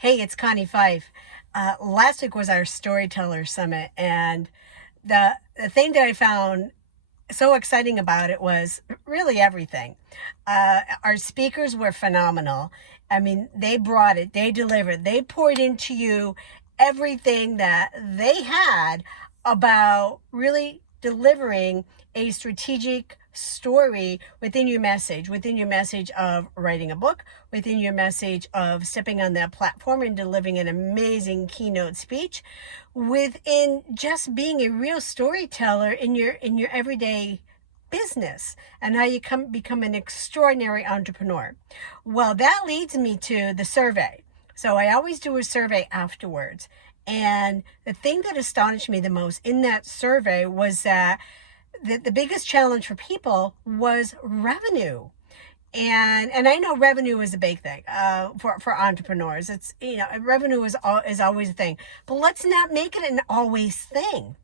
Hey, it's Connie Pheiff. Last week was our Storyteller Summit, and the thing that I found so exciting about it was really everything. Our speakers were phenomenal. I mean, they brought it, they delivered, they poured into you everything that they had about really delivering a strategic story within your message of writing a book, within your message of stepping on that platform and delivering an amazing keynote speech, within just being a real storyteller in your everyday business, and how you become an extraordinary entrepreneur. Well, that leads me to the survey. So I always do a survey afterwards. And the thing that astonished me the most in that survey was that the biggest challenge for people was revenue. And I know revenue is a big thing for entrepreneurs. It's, revenue is always a thing, but let's not make it an always thing.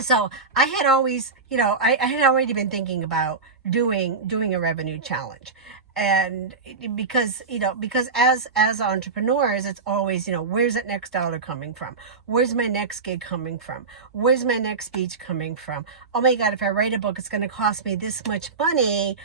So I had always, I had already been thinking about doing a revenue challenge. And because as entrepreneurs, it's always, where's that next dollar coming from? Where's my next gig coming from? Where's my next speech coming from? Oh my God, if I write a book, it's going to cost me this much money.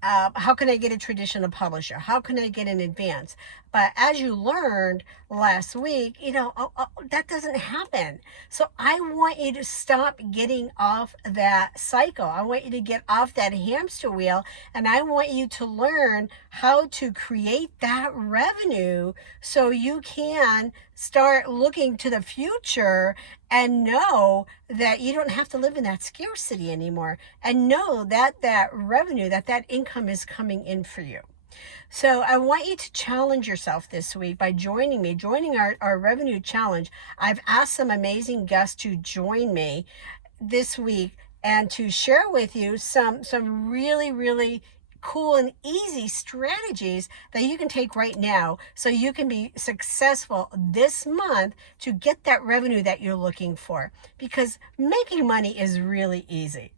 How can I get a traditional publisher? How can I get an advance? But as you learned last week, that doesn't happen. So I want you to stop getting off that cycle. I want you to get off that hamster wheel, and I want you to learn how to create that revenue so you can start looking to the future and know that you don't have to live in that scarcity anymore, and know that that revenue, that income is coming in for you. So I want you to challenge yourself this week by joining our revenue challenge. I've asked some amazing guests to join me this week and to share with you some really, really cool and easy strategies that you can take right now so you can be successful this month to get that revenue that you're looking for. Because making money is really easy.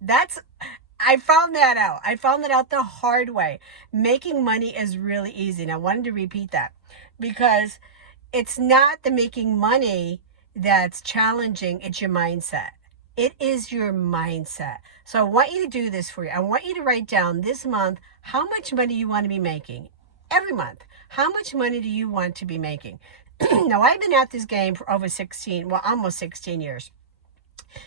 I found that out. I found that out the hard way. Making money is really easy. And I wanted to repeat that because it's not the making money that's challenging, it's your mindset. It is your mindset. So I want you to do this for you. I want you to write down this month how much money you want to be making. Every month, how much money do you want to be making? Now, I've been at this game for almost 16 years.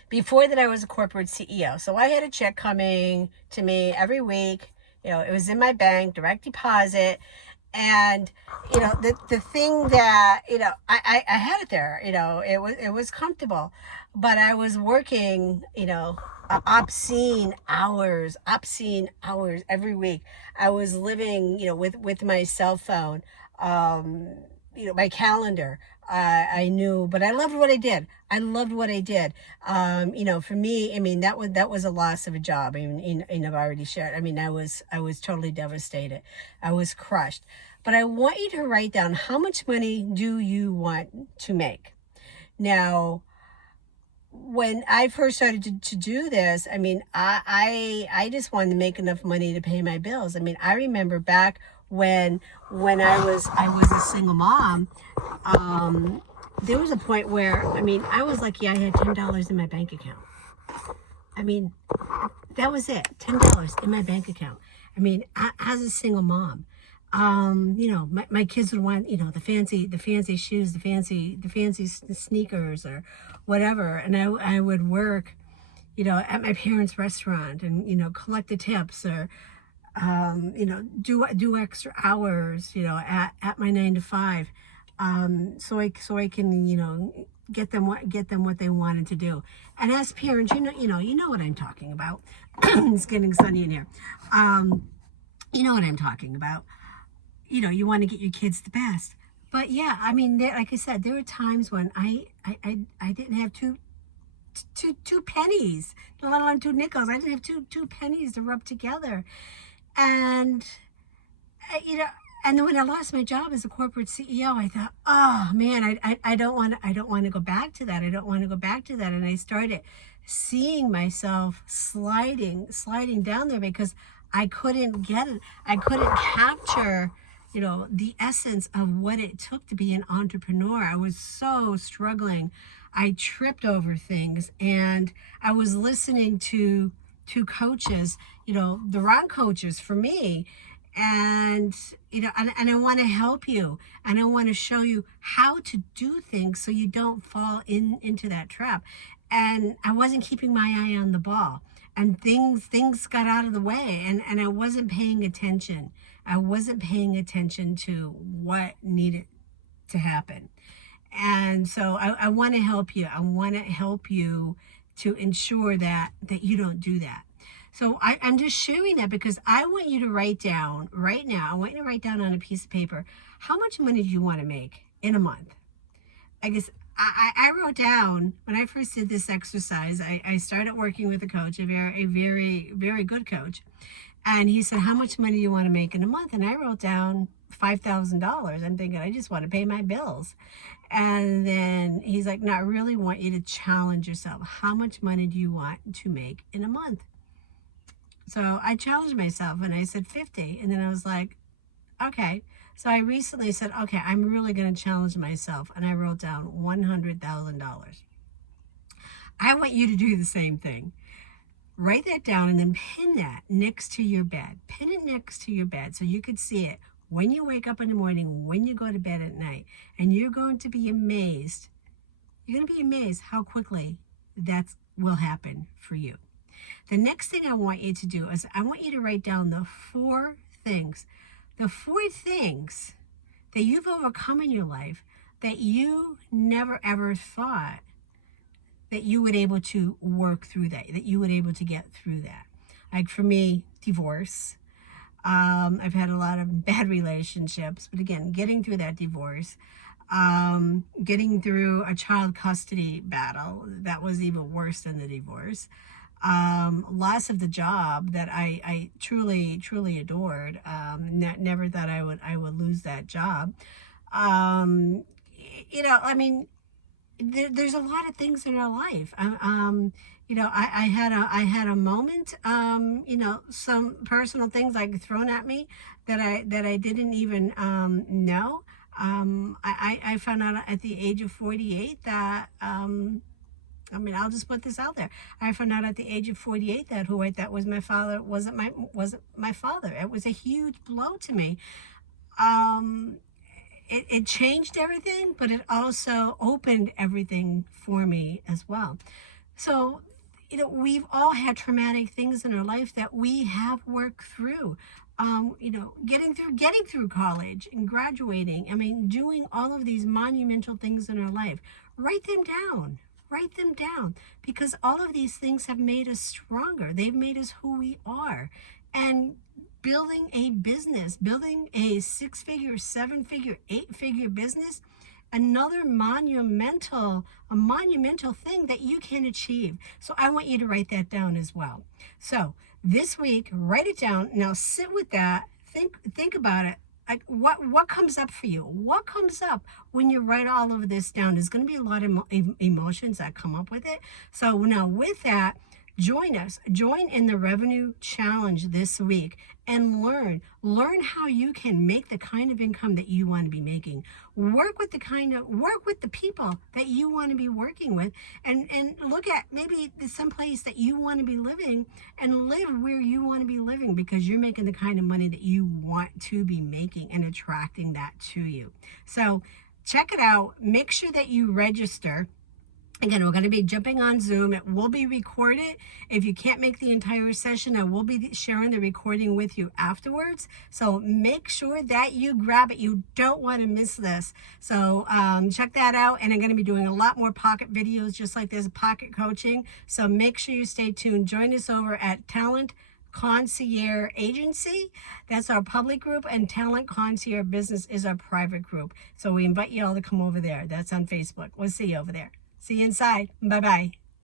Before that, I was a corporate CEO. So I had a check coming to me every week. It was in my bank, direct deposit. And, the thing that, I had it there, it was comfortable, but I was working, obscene hours every week. I was living, with my cell phone, my calendar. I knew, but I loved what I did. For me, I mean, that was a loss of a job. I mean, I've already shared. I mean, I was totally devastated. I was crushed. But I want you to write down, how much money do you want to make? Now, when I first started to do this, I mean, I just wanted to make enough money to pay my bills. I mean, I remember back when I was a single mom. There was a point where, I mean, I was lucky I had $10 in my bank account. I mean, that was it, $10 in my bank account. I mean, as a single mom, my kids would want, the fancy shoes, the fancy sneakers or whatever. And I would work, at my parents' restaurant and, collect the tips or, do extra hours, at my 9 to 5. So I can, get them what they wanted to do. And as parents, you know what I'm talking about. It's getting sunny in here. You know what I'm talking about. You want to get your kids the best. But yeah, I mean, like I said, there were times when I didn't have two pennies, let alone 2 nickels. I didn't have two pennies to rub together. And, and then when I lost my job as a corporate CEO, I thought, oh man, I don't want to go back to that. And I started seeing myself sliding down there because I couldn't get it. I couldn't capture, the essence of what it took to be an entrepreneur. I was so struggling. I tripped over things, and I was listening to coaches, the wrong coaches for me. And, and I want to help you, and I want to show you how to do things so you don't fall into that trap. And I wasn't keeping my eye on the ball, and things got out of the way, and I wasn't paying attention. I wasn't paying attention to what needed to happen. And so I want to help you. I want to help you to ensure that you don't do that. So I'm just sharing that because I want you to write down right now. I want you to write down on a piece of paper, how much money do you want to make in a month? I guess I wrote down, when I first did this exercise, I started working with a coach, a very, very good coach. And he said, how much money do you want to make in a month? And I wrote down $5,000. I'm thinking, I just want to pay my bills. And then he's like, no, I really want you to challenge yourself. How much money do you want to make in a month? So I challenged myself and I said 50. And then I was like, okay. So I recently said, okay, I'm really going to challenge myself. And I wrote down $100,000. I want you to do the same thing. Write that down and then pin that next to your bed. Pin it next to your bed so you could see it when you wake up in the morning, when you go to bed at night. And you're going to be amazed. You're going to be amazed how quickly that will happen for you. The next thing I want you to do is I want you to write down the 4 things. The 4 things that you've overcome in your life that you never ever thought that you would able to work through that you would able to get through that. Like for me, divorce. I've had a lot of bad relationships, but again, getting through that divorce, getting through a child custody battle, that was even worse than the divorce. Loss of the job that I truly, truly adored. Never thought I would lose that job. There's a lot of things in our life. I had a moment, some personal things like thrown at me that I didn't even know. I found out at the age of 48 that I'll just put this out there. I found out at the age of 48 that who I thought was my father wasn't my father. It was a huge blow to me. It changed everything, but it also opened everything for me as well. So, we've all had traumatic things in our life that we have worked through. Getting through college and graduating. Doing all of these monumental things in our life. Write them down. Write them down, because all of these things have made us stronger. They've made us who we are. And building a business, building a 6-figure, 7-figure, 8-figure business, another monumental thing that you can achieve. So I want you to write that down as well. So this week, write it down. Now sit with that. Think about it. Like what comes up for you? What comes up when you write all of this down? There's going to be a lot of emotions that come up with it. So now with that, join us. Join in the revenue challenge this week and learn how you can make the kind of income that you want to be making. Work with the people that you want to be working with, and look at maybe some place that you want to be living and live where you want to be living, because you're making the kind of money that you want to be making and attracting that to you. So check it out. Make sure that you register. Again, we're going to be jumping on Zoom. It will be recorded. If you can't make the entire session, I will be sharing the recording with you afterwards. So make sure that you grab it. You don't want to miss this. So check that out. And I'm going to be doing a lot more pocket videos just like this, pocket coaching. So make sure you stay tuned. Join us over at Talent Concierge Agency. That's our public group, and Talent Concierge Business is our private group. So we invite you all to come over there. That's on Facebook. We'll see you over there. See you inside. Bye-bye.